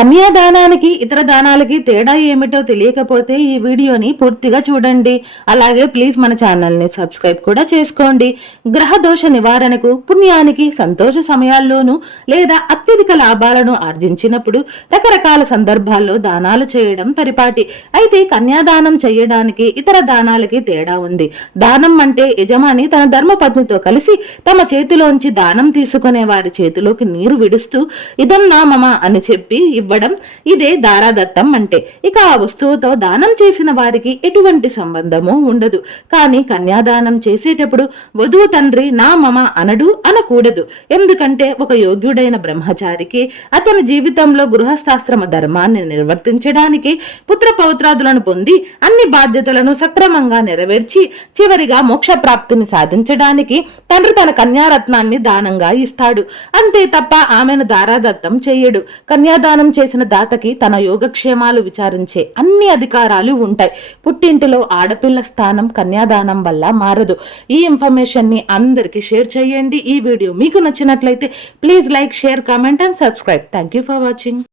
కన్యాదానానికి ఇతర దానాలకి తేడా ఏమిటో తెలియకపోతే ఈ వీడియోని పూర్తిగా చూడండి. అలాగే ప్లీజ్ మన ఛానల్ని సబ్స్క్రైబ్ కూడా చేసుకోండి. గ్రహ దోష నివారణకు పుణ్యానికి సంతోష సమయాల్లోనూ లేదా అత్యధిక లాభాలను ఆర్జించినప్పుడు రకరకాల సందర్భాల్లో దానాలు చేయడం పరిపాటి. అయితే కన్యాదానం చేయడానికి ఇతర దానాలకి తేడా ఉంది. దానం అంటే యజమాని తన ధర్మపత్నితో కలిసి తమ చేతిలోంచి దానం తీసుకునే వారి చేతిలోకి నీరు విడుస్తూ ఇదం నా మమ అని చెప్పి ఇవ్వడం ఇదే దారాదత్తం అంటే. ఇక ఆ వస్తువుతో దానం చేసిన వారికి ఎటువంటి సంబంధము ఉండదు. కానీ కన్యాదానం చేసేటప్పుడు వధువు తండ్రి నా మమ అనడు అనకూడదు ఎందుకంటే ఒక యోగ్యుడైన బ్రహ్మచారికి అతని జీవితంలో గృహస్థాశ్రమ ధర్మాన్ని నిర్వర్తించడానికి పుత్ర పౌత్రాదులను పొంది అన్ని బాధ్యతలను సక్రమంగా నెరవేర్చి చివరిగా మోక్ష ప్రాప్తిని సాధించడానికి తండ్రి తన కన్యారత్నాన్ని దానంగా ఇస్తాడు. అంతే తప్ప ఆమెను దారాదత్తం చేయడు. కన్యాదానం చేసిన దాతకి తన యోగక్షేమాలు విచారించే అన్ని అధికారాలు ఉంటాయి. పుట్టింటిలో ఆడపిల్ల స్థానం కన్యాదానం వల్ల మారదు. ఈ ఇన్ఫర్మేషన్ని అందరికీ షేర్ చేయండి. ఈ వీడియో మీకు నచ్చినట్లయితే please like share comment and subscribe. Thank you for watching